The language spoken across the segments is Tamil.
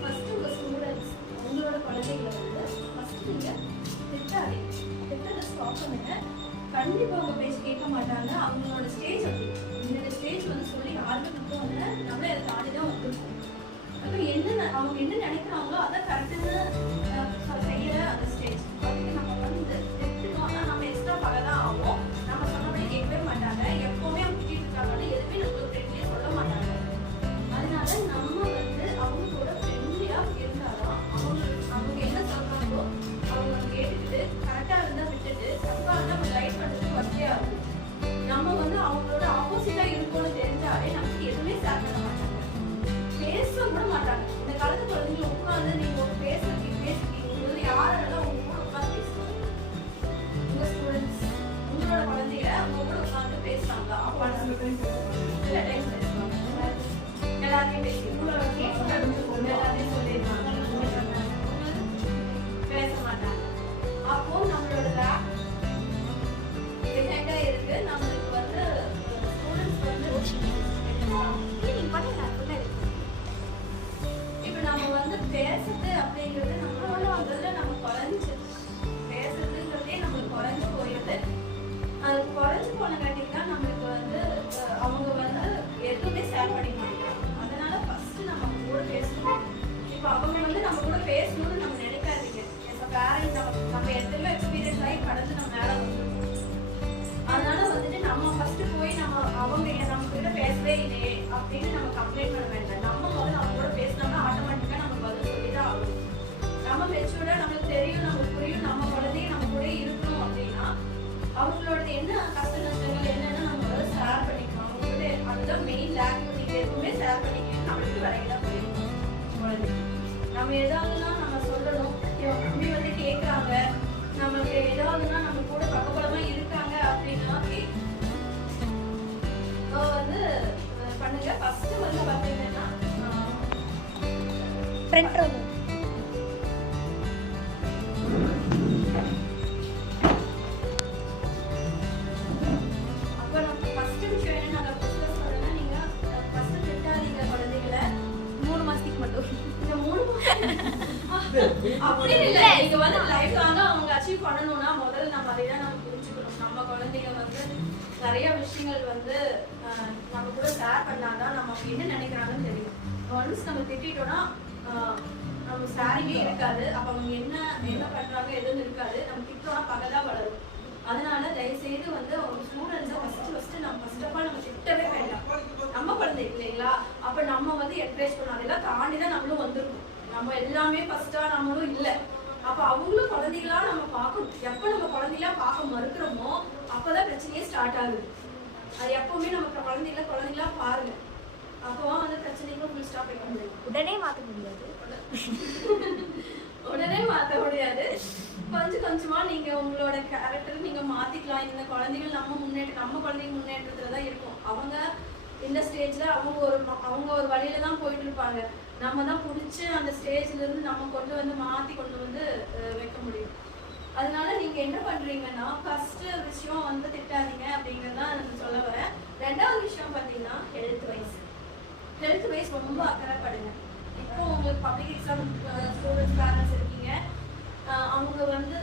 ஃபர்ஸ்ட் உங்க ஸ்டூடெண்ட்ஸ் உங்களோட குழந்தைகளை வந்து ஃபர்ஸ்ட் நீங்க திட்டத்தை ஸ்டாப் பண்ணுங்க. கண்டிப்பா உங்க பேச்சு கேட்க மாட்டாங்க. அவங்களோட ஸ்டேஜ் அப்படி இந்த ஸ்டேஜ் வந்து சொல்லி யாருமே கொடுத்தோம் வந்து நம்மளே அதை தாண்டி தான் வந்துருக்கோம். அப்போ என்ன அவங்க என்ன நினைக்கிறாங்களோ அதை கரெக்டான செய்யற அந்த ஸ்டேஜ் அதுக்கு நம்ம வந்து திட்டோம்னா நம்ம எக்ஸ்ட்ரா பகதான் ஆகும். நம்ம சொன்னபடி கேட்கவே மாட்டாங்க. எப்பவுமே அவங்க திட்டிட்டு இருக்காங்கன்னு எதுவுமே நம்மளுக்கு ஃப்ரெண்ட்லியே சொல்ல மாட்டாங்க. அதனால நம்ம வந்து அவங்க கூட ஃப்ரெண்ட்லியா இருந்தாதான் அவங்க என்ன சொல்றாங்களோ அவங்க கேட்டுக்கிட்டு கரெக்டா இருந்தா விட்டுட்டு தப்பா இருந்தா நம்ம கைட் பண்றதுக்கு வசதியா இருக்கும். நம்ம வந்து அவங்களோட ஆப்போசிட்டா இருக்கோம்னு தெரிஞ்சாலே நமக்கு எதுவுமே ஷேர் பண்ண மாட்டாங்க, பேச கூட மாட்டாங்க. இந்த காலத்து குழந்தைங்க உட்காந்து நீங்க பேசுறீங்க யாரெல்லாம் உங்க கூட உட்காந்து பேசுவாங்க? உங்க ஸ்டூடெண்ட்ஸ் உங்களோட குழந்தைங்க அவங்க கூட உட்காந்து பேசுறாங்க. அப்பா சில டைம் பேசுவாங்க, எல்லாத்தையும் பேசிடுவாங்க, எல்லாத்தையும் சொல்லிடுவாங்க, பேச மாட்டாங்க. அப்போ நம்மளோட லேப் டிஃபரெண்டா இருக்கு. நம்மளுக்கு வந்து ஸ்டூடெண்ட்ஸ் வந்து இப்ப நம்ம வந்து பேசுறது அப்படிங்கிறது நம்மளோட முதல்ல நம்ம குறைஞ்சு பேசுறதுங்கிறதே நம்மளுக்கு குறைஞ்சு போயிடுது. அது குறைஞ்சு போனங்காட்டிக்கு தான் நம்மளுக்கு வந்து அவங்க வந்து எதுவுமே ஷேர் பண்ணிக்க மாட்டேங்கிறாங்க. அதனால ஃபர்ஸ்ட் நம்ம கூட பேசணும். இப்போ அவங்க வந்து நம்ம கூட பேசணும்னு நம்ம நினைக்காதீங்க. பேரண்ட் நம்ம எத்தனையோ எக்ஸ்பீரியன்ஸ் ஆகி கடந்து நம்ம மேலே வந்துருக்கோம். அதனால வந்துட்டு நம்ம ஃபர்ஸ்ட் போய் நம்ம அவங்க நம்ம கிட்ட பேசவே இல்லையே அப்படின்னு நம்ம கம்ப்ளைண்ட் பண்ண வேண்டாம். நம்ம முதல்ல அவங்க கூட பேசினோம்னா ஆட்டோமேட்டிக்கா நம்ம பதில் சொல்லிதான் ஆகணும். நம்ம மெச்சூர்டா நம்மளுக்கு தெரியும், நமக்கு புரியும், நம்ம குழந்தைய நம்ம கூட இருக்கணும் அப்படின்னா அவங்களோட என்ன கஷ்ட நஷ்டங்கள் என்னன்னு நம்ம முதல்ல ஷேர் பண்ணிக்கணும். அவங்களோட அதுதான் மெயின் லேக். நீங்க எதுவுமே ஷேர் பண்ணிக்கணும் நம்மளுக்கு வரையில போயிடும் குழந்தை. நம்ம ஏதாவதுன்னா நம்ம சொல்லணும். அப்படி வந்து கேட்கறாங்க, நமக்கு ஏதாவதுன்னா நம்ம கூட பக்கபலமா இருக்காங்க அப்படின்னா வந்து பண்ணுங்க. ஃபர்ஸ்ட் வந்து பாத்தீங்கன்னா ஃப்ரண்ட் ரோ அப்ப நம்ம ஃபர்ஸ்ட் விஷயம் என்ன நான் டிஸ்கஸ் பண்ணேன்னா நீங்க ஃபர்ஸ்ட் திட்டாதீங்க குழந்தைகளை 3 மாசத்துக்கு மட்டும். இந்த 3 மாசம் அப்படி இல்ல, நீங்க வந்து லைஃப் லாங்கா அவங்க அச்சீவ் பண்ணணும்னா முதல்ல நம்ம அதை தான் நம்ம புரிஞ்சுக்கணும். நம்ம குழந்தைங்க வந்து நிறைய விஷயங்கள் வந்து நம்ம கூட ஷேர் பண்ணாதான் நம்ம என்ன நினைக்கிறாங்கன்னு தெரியும். ஒன்ஸ் நம்ம திட்டோம்னா நம்ம ஷேரிங்கே இருக்காது. அப்ப அவங்க என்ன பண்றாங்க எதுவும் இருக்காது. நம்ம திட்டோம்னா பகதான் வளரும். அதனால தயவுசெய்து வந்து அவங்க ஸ்டூடெண்ட்ஸை ஃபர்ஸ்ட் நம்ம ஃபர்ஸ்ட் ஆஃப் ஆல் நம்ம திட்டவே வேண்டாம். நம்ம குழந்தை இல்லைங்களா, அப்ப நம்ம வந்து என்கரேஜ் பண்ணணும். அதெல்லாம் தாண்டி தான் நம்மளும் வந்துருக்கோம். நம்ம எல்லாமே ஃபர்ஸ்டா நம்மளும் இல்லை. அப்ப அவங்களும் குழந்தைகளா நம்ம பார்க்கணும். எப்ப நம்ம குழந்தைகளா பார்க்க மறுக்கிறோமோ அப்பதான் பிரச்சனையே ஸ்டார்ட் ஆகுது. அது எப்பவுமே நம்ம குழந்தைகளா பாருங்க. அப்போ வந்து பிரச்சனைக்கும் ஃபுல் ஸ்டாப் வைக்க முடியும். உடனே மாற்ற முடியாது. உடனே மாற்ற முடியாது. கொஞ்சம் கொஞ்சமா நீங்க உங்களோட கேரக்டர் நீங்க மாத்திக்கலாம். இந்த குழந்தைகள் நம்ம குழந்தைங்க முன்னேற்றத்துல தான் இருக்கும். அவங்க இந்த ஸ்டேஜ்ல அவங்க ஒரு வழியில தான் போயிட்டு இருப்பாங்க. நம்ம தான் பிடிச்சி அந்த ஸ்டேஜ்ல இருந்து நம்ம மாத்தி கொண்டு வந்து வைக்க முடியும். அதனால நீங்க என்ன பண்றீங்கன்னா ஃபர்ஸ்ட் விஷயம் வந்து திட்டாதீங்க அப்படிங்கறத நான் சொல்ல வரேன். ரெண்டாவது விஷயம் பாத்தீங்கன்னா ஹெல்த் வைஸ் ரொம்ப அக்கறைப்படுங்க. இப்போ உங்களுக்கு பப்ளிக் எக்ஸாம் ஸ்டூடெண்ட்ஸ் பேரண்ட்ஸ் இருக்கீங்க. அவங்க வந்து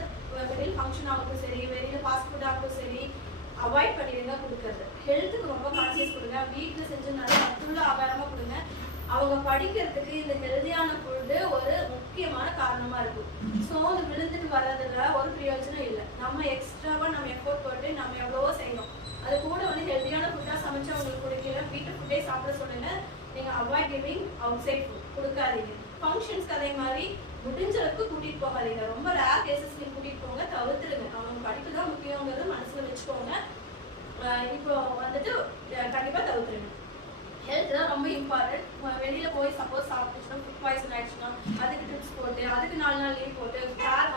வெளியில் ஃபங்க்ஷன் ஆகட்டும் சரி, வெளியில ஃபாஸ்ட் ஃபுட் ஆகட்டும் சரி, அவாய்ட் பண்ணிடுங்க கொடுக்கறது. ஹெல்த்துக்கு ரொம்ப கான்சியஸ் கொடுங்க. வீட்டில் செஞ்சு நல்லா ஃபுல்லாக ஆதாரமாக கொடுங்க. அவங்க படிக்கிறதுக்கு இந்த ஹெல்தியான ஃபுட்டு ஒரு முக்கியமான காரணமா இருக்கும். ஸோ அது விழுந்துட்டு வர்றதுல ஒரு பிரயோஜனம் இல்லை. நம்ம எக்ஸ்ட்ராவா நம்ம எஃபோர்ட் போட்டு நம்ம எவ்வளவோ செய்யணும். அது கூட வந்து ஹெல்தியான ஃபுட்டா சமைச்சு அவங்களுக்கு கொடுக்கல. வீட்டு ஃபுட்டே சாப்பிட சொல்லுங்க. நீங்க avoid giving outside food கொடுக்காதீங்க. ஃபங்க்ஷன்ஸ்க்கு அதே மாதிரி முடிஞ்ச அளவுக்கு கூட்டிட்டு போகாதீங்க. ரொம்ப ரேர் கேசஸ் நீங்க கூட்டிட்டு போங்க, தவிர்த்துடுங்க. அவங்க படிப்பு தான் முக்கியங்கிறது மனசுல வச்சுக்கோங்க. இப்போ வந்துட்டு கண்டிப்பா தவிர்த்துடுங்க. ஹெல்த் தான் ரொம்ப இம்பார்ட்டன்ட். வெளியில போய் சப்போஸ் சாப்பிட்டுச்சுன்னா ஃபுட் பாய்சன் ஆயிடுச்சுன்னா அதுக்கு டிப்ஸ் போட்டு அதுக்கு 4 நாள் லீவ் போட்டு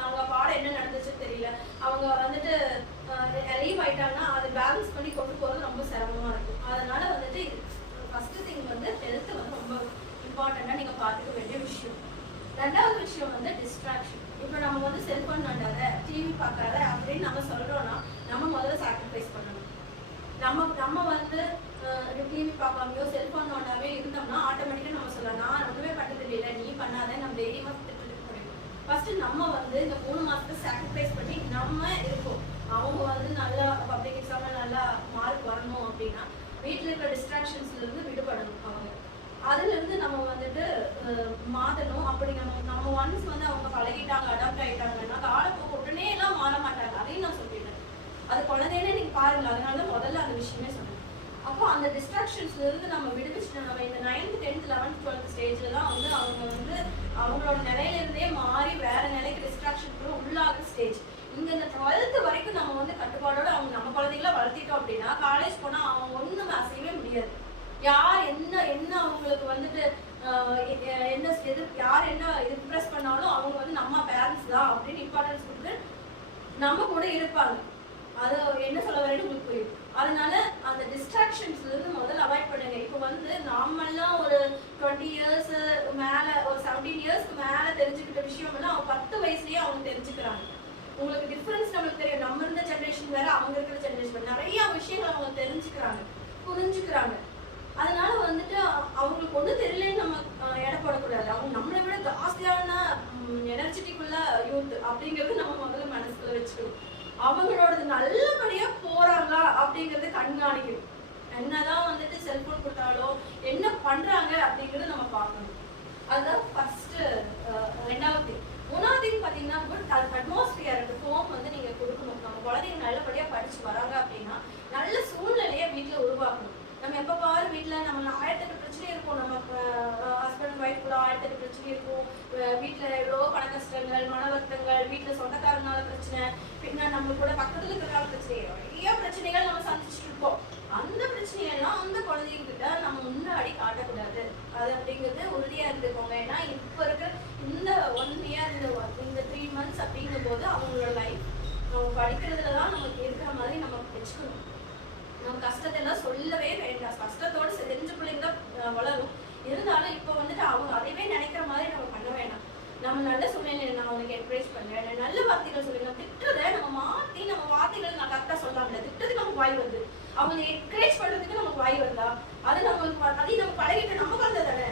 அவங்க பாடம் என்ன நடந்துச்சுன்னு தெரியல அவங்க வந்துட்டு லீவ் ஆயிட்டாங்கன்னா அதை பேலன்ஸ் பண்ணி கொண்டு போகிறது ரொம்ப சிரமமா இருக்கும். அதனால வந்துட்டு ஃபர்ஸ்ட் திங் வந்து ஹெல்த் வந்து ரொம்ப இம்பார்ட்டண்டா நீங்க பார்த்துக்க வேண்டிய விஷயம். ரெண்டாவது விஷயம் வந்து டிஸ்ட்ராக்ஷன். இப்போ நம்ம வந்து செல்போன் நோண்டாத, டிவி பார்க்காத அப்படின்னு நம்ம சொல்றோம்னா நம்ம முதல்ல சாக்ரிஃபைஸ் பண்ணணும். நம்ம வந்து டிவி பார்க்காமையோ செல்போன் நோண்டாவே இருந்தோம்னா ஆட்டோமேட்டிக்கா நம்ம சொல்லலாம் நான் ஒண்ணுமே பண்ணது இல்லை, நீ நம்ம வந்து இந்த 3 மாசத்துக்கு சாக்ரிஃபைஸ் பண்ணி நம்ம இருக்கோம். அவங்க வந்து நல்லா பப்ளிக் எக்ஸாம்ல நல்லா மார்க் வரணும் அப்படின்னா வீட்டில் இருக்கிற டிஸ்ட்ராக்ஷன்ஸ்ல இருந்து விடுபடணும். அவங்க அதுல இருந்து நம்ம வந்துட்டு மாத்தணும். அப்படி நம்ம ஒன்ஸ் வந்து அவங்க பழகிட்டாங்க, அடாப்ட் ஆயிட்டாங்கன்னா காலப்போக்கு உடனே எல்லாம் மாற மாட்டாங்க. அதையும் நான் சொல்லிட்டேன். அது குழந்தைனே நீங்க பாருங்க. அதனாலதான் முதல்ல அந்த விஷயமே சொன்னேன். அப்போ அந்த டிஸ்ட்ராக்ஷன்ஸ்ல இருந்து நம்ம விடுவிச்சுட்டு நம்ம இந்த 9th 10th 11th 12th ஸ்டேஜ்ல தான் வந்து அவங்க வந்து அவங்களோட நிலையில இருந்தே மாறி வேற நிலைக்கு டிஸ்ட்ராக்ஷன் உள்ளாக ஸ்டேஜ். இங்க இந்த 12th வரைக்கும் நம்ம வந்து கட்டுப்பாடோட அவங்க நம்ம குழந்தைங்கள வளர்த்திட்டோம் அப்படின்னா காலேஜ் போனா அவங்க ஒண்ணும் அசையவே முடியாது. யார் என்ன அவங்களுக்கு வந்துட்டு என்ன யார் என்ன இம்ப்ரெஸ் பண்ணாலும் அவங்க வந்து நம்ம பேரண்ட்ஸ் தான் அப்படின்னு இம்பார்ட்டன்ஸ் கொடுத்து நம்ம கூட இருப்பாங்க. அது என்ன சொல்ல வரேன்னு உங்களுக்கு புரியும். அதனால அந்த டிஸ்ட்ராக்ஷன்ஸ்ல இருந்து முதல்ல அவாய்ட் பண்ணுங்க. இப்போ வந்து நாமெல்லாம் ஒரு 20 இயர்ஸ் மேல, ஒரு 17 இயர்ஸ்க்கு மேல தெரிஞ்சுக்கிட்ட விஷயம் எல்லாம் அவங்க 10 வயசுலயே அவங்க தெரிஞ்சுக்கிறாங்க. உங்களுக்கு டிஃபரன்ஸ் நம்மளுக்கு தெரியும். நம்ம இருந்த ஜெனரேஷன் வேற, அவங்க இருக்கிற ஜெனரேஷன் நிறைய விஷயங்கள் அவங்க தெரிஞ்சுக்கிறாங்க, புரிஞ்சுக்கிறாங்க. அதனால வந்துட்டு அவங்களுக்கு ஒண்ணு தெரியலன்னு நம்ம எடை போடக்கூடாது. அவங்க நம்மளை விட ஜாஸ்தியான எனர்ஜெட்டிக்குள்ள யூத் அப்படிங்கிறது நம்ம முதல்ல மனசுல வச்சுக்கணும். அவங்களோடது நல்லபடியா போறாங்களா அப்படிங்கறது கண்காணிக்கணும். என்னதான் வந்துட்டு செல்போன் கொடுத்தாலோ என்ன பண்றாங்க அப்படிங்கறத நம்ம பார்க்கணும். அதுதான் ஃபர்ஸ்ட். ரெண்டாவது மூணாவது பாத்தீங்கன்னா குட் அட்மாஸ்பியர் ஹோம் வந்து நீங்க கொடுக்கணும். நம்ம குழந்தைங்க நல்லபடியா படிச்சு வராங்க அப்படின்னா நல்ல சூழ்நிலையை வீட்டுல உருவாக்கணும். நம்ம எப்ப பாரு வீட்டுல நம்ம 1008 பிரச்சனை இருக்கும். நம்ம ஹஸ்பண்ட் ஒய்ஃப் கூட 1008 பிரச்சனை இருக்கும். வீட்டுல எவ்வளோ பண கஷ்டங்கள், மன வருத்தங்கள், வீட்டுல சொந்தக்காரனால பிரச்சனை, பின்ன நம்ம கூட பக்கத்துல இருக்கிற பிரச்சனை, நிறைய பிரச்சனைகள் நம்ம சந்திச்சுட்டு இருக்கோம். அந்த பிரச்சனையெல்லாம் அந்த குழந்தைங்க கிட்ட நம்ம முன்னாடி காட்டக்கூடாது. அது அப்படிங்கிறது உறுதியா இருந்துக்கோங்க. ஏன்னா இப்ப இருக்கிற இந்த 1 இயர் இந்த 3 months அப்படிங்கும் போது அவங்களோட லைஃப் நம்ம படிக்கிறதுலதான் நமக்கு இருக்கிற மாதிரி நம்ம வச்சுக்கணும். நம்ம கஷ்டத்தை எல்லாம் சொல்லவே வேண்டாம். கஷ்டத்தோடு செஞ்ச பிள்ளைங்க தான் வளரும். இருந்தாலும் இப்ப வந்துட்டு அவங்க அதைவே நினைக்கிற மாதிரி நம்ம பண்ண வேண்டாம். நம்ம நல்ல சூழ்நிலை நான் அவனுக்கு என்கரேஜ் பண்றேன், நல்ல வார்த்தைகள் சொல்லுங்க. திட்டுறத நம்ம மாத்தி நம்ம வார்த்தைகள் நான் கரெக்டா சொல்லாமல திட்டத்துக்கு நமக்கு வாய் வருது. அவங்க என்கரேஜ் பண்றதுக்கு நமக்கு வாய் வருதா? அது நம்மளுக்கு அதையும் நம்ம பழகிட்டு நம்ம குழந்தை தானே,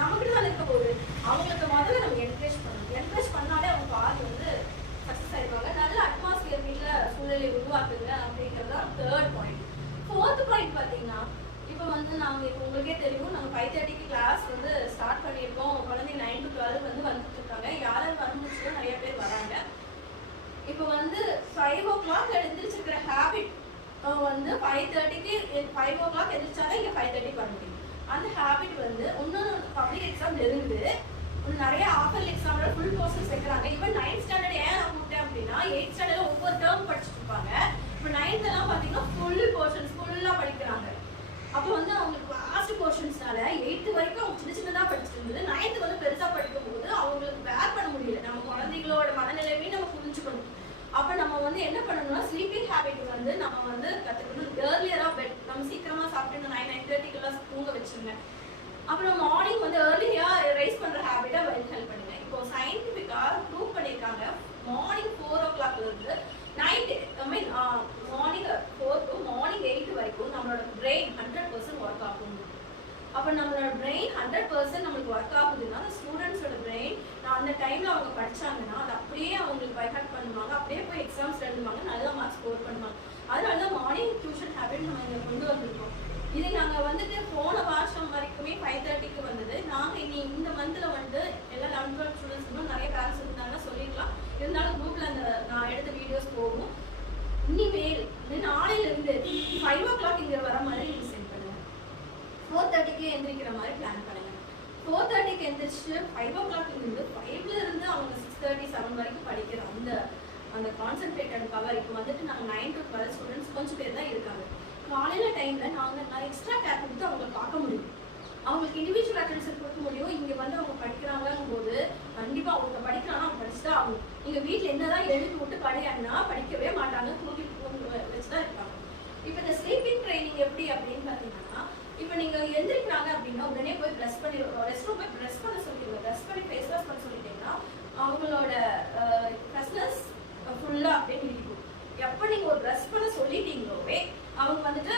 நமக்கிட்ட தான் இருக்க போகுது. அவங்களுக்கு முதல்ல நம்ம என்கரேஜ் பண்ணணும். என்கரேஜ் பண்ணாலே அவங்க பாதி வந்து சக்சஸ் ஆயிடுவாங்க. நல்ல அட்மாஸ்பியர் வீட்டுல சூழ்நிலை உருவாக்குங்க அப்படிங்கிறது தான் 3rd பாயிண்ட். 4th பாயிண்ட் பாத்தீங்கன்னா இப்போ வந்து நாங்க இப்போ உங்களுக்கே தெரியும், நாங்க 5:30க்கு கிளாஸ் வந்து ஸ்டார்ட் பண்ணியிருக்கோம். குழந்தைங்க 9 to 12 வந்து வந்துட்டு இருக்காங்க. யாரும் வந்துச்சுன்னா நிறைய பேர் வராங்க. இப்போ வந்து 5 o'clock எழுந்திரிச்சிருக்கிற ஹேபிட் வந்து 5:30க்கு 5 o'clock எழுந்திரிச்சாதான் இங்க 5:30க்கு வர முடியும். அந்த ஹேபிட் வந்து இன்னொன்று பப்ளிக் எக்ஸாம் நெருங்குது. நிறைய ஆஃபர் எக்ஸாம்ல ஃபுல் கோர்சஸ் வைக்கிறாங்க. ஈவன் 9th ஸ்டாண்டர்ட் ஏன் நான் கூப்பிட்டேன் அப்படின்னா 8th ஸ்டாண்டர்ட்ல ஒவ்வொரு டேர்ம் படிச்சுட்டு இருப்பாங்க. இப்போ 9th எல்லாம் பாத்தீங்கன்னா ஃபுல் போர்ஷன்ஸ் ஃபுல்லா படிக்கிறாங்க. அப்போ வந்து அவங்களுக்கு லாஸ்ட் போர்ஷன்ஸ்னால 8th வரைக்கும் அவங்க சின்ன சின்னதா படிச்சுட்டு இருந்தது. 9th வந்து பெருசா படிக்கும் போது அவங்களுக்கு வேர் பண்ண முடியல. நம்ம குழந்தைகளோட மனநிலைமையும் நம்ம புரிஞ்சுக்கணும். அப்ப நம்ம வந்து என்ன பண்ணணும்னா ஸ்லீப்பிங் ஹேபிட் வந்து நம்ம வந்து கத்துக்கணும். ஏர்லியரா பெட் நம்ம சீக்கிரமா சாப்பிட்டு 9:30 தூங்க வச்சிருங்க. அப்புறம் மார்னிங் வந்து ஏர்லியா ரைஸ் பண்ற ஹேபிட்டை ஹெல்ப் பண்ணுங்க. இப்போ சயின்டிபிக்கா ப்ரூவ் பண்ணிருக்காங்க. மார்னிங் 4 o'clock இருந்து மார்னிங் 4 to மார்னிங் 8 வரைக்கும் நம்மளோட பிரெயின் 100% ஒர்க் ஆகும். அப்ப நம்மளோட பிரெயின் 100% நம்மளுக்கு ஒர்க் ஆகுதுன்னா ஸ்டூடெண்ட்ஸோட பிரெயின் அந்த டைம்ல அவங்க படிச்சாங்கன்னா அது அப்படியே அவங்களுக்கு பைஹார்ட் பண்ணுவாங்க. அப்படியே போய் எக்ஸாம்ஸ் எழுதுவாங்க, நல்ல மார்க் ஸ்கோர் பண்ணுவாங்க. அதனாலதான் மார்னிங் டியூஷன் ஹேபிட் நம்ம இங்க கொண்டு வந்திருக்கோம். இது நாங்க வந்துட்டு போன வருஷம் வரைக்குமே 5:30க்கு வந்தது. நாங்க இனி இந்த மந்த்ல வந்து எல்லா 11th 12th ஸ்டூடெண்ட்ஸ் நிறைய பேரண்ட்ஸ் இருந்தாங்க சொல்லிக்கலாம். இருந்தாலும் குரூப்ல அந்த நான் எடுத்த வீடியோஸ் போகும். இனிமேல் நாளையில இருந்து 5 o'clock இங்க வர மாதிரி நீங்க சென்ட் பண்ணுங்க. 4:30க்கு எந்திரிக்கிற மாதிரி பிளான் பண்ணுங்க. 4:30க்கு எந்திரிச்சு 5 o'clock இருந்து 5ல இருந்து அவங்க 6:30 7 வரைக்கும் படிக்கிற அந்த கான்சென்ட்ரேட்டட் பவர். இப்போ வந்துட்டு நாங்கள் 9 to 12 ஸ்டூடெண்ட்ஸ் கொஞ்சம் பேர் தான் இருக்காங்க. காலையில டைம்ல நாங்கள் எக்ஸ்ட்ரா கேர் கொடுத்து அவங்களை பார்க்க முடியும். அவங்களுக்கு இண்டிவிஜுவல் அட்டென்ஷன் கொடுக்க முடியும். இங்க வந்து அவங்க படிக்கிறாங்கும் போது கண்டிப்பா அவங்க படிக்கிறாங்கன்னா அவங்க படிச்சுதான் ஆகும். நீங்க வீட்டுல என்னதான் எழுதி விட்டு படியாங்கன்னா படிக்கவே மாட்டாங்க, தூக்கி வச்சுதான் இருப்பாங்க. இப்ப இந்த ஸ்லீப்பிங் ட்ரைனிங் எப்படி அப்படின்னு பாத்தீங்கன்னா, இப்ப நீங்க எந்திரிக்கிறாங்க அப்படின்னா உடனே போய் பிரஷ் பண்ணி ரெஸ்ட் ரூம் போய் பிரஷ் பண்ண சொல்லிடுங்க. பிரஷ் பண்ணி ஃபேஸ் வாஷ் பண்ண சொல்லிட்டீங்கன்னா அவங்களோட ஃப்ரெஷ்னஸ் ஃபுல்லா அப்படியே இருக்கும். எப்ப நீங்க ஒரு பிரஷ் பண்ண சொல்லிட்டீங்களோவே அவங்க வந்துட்டு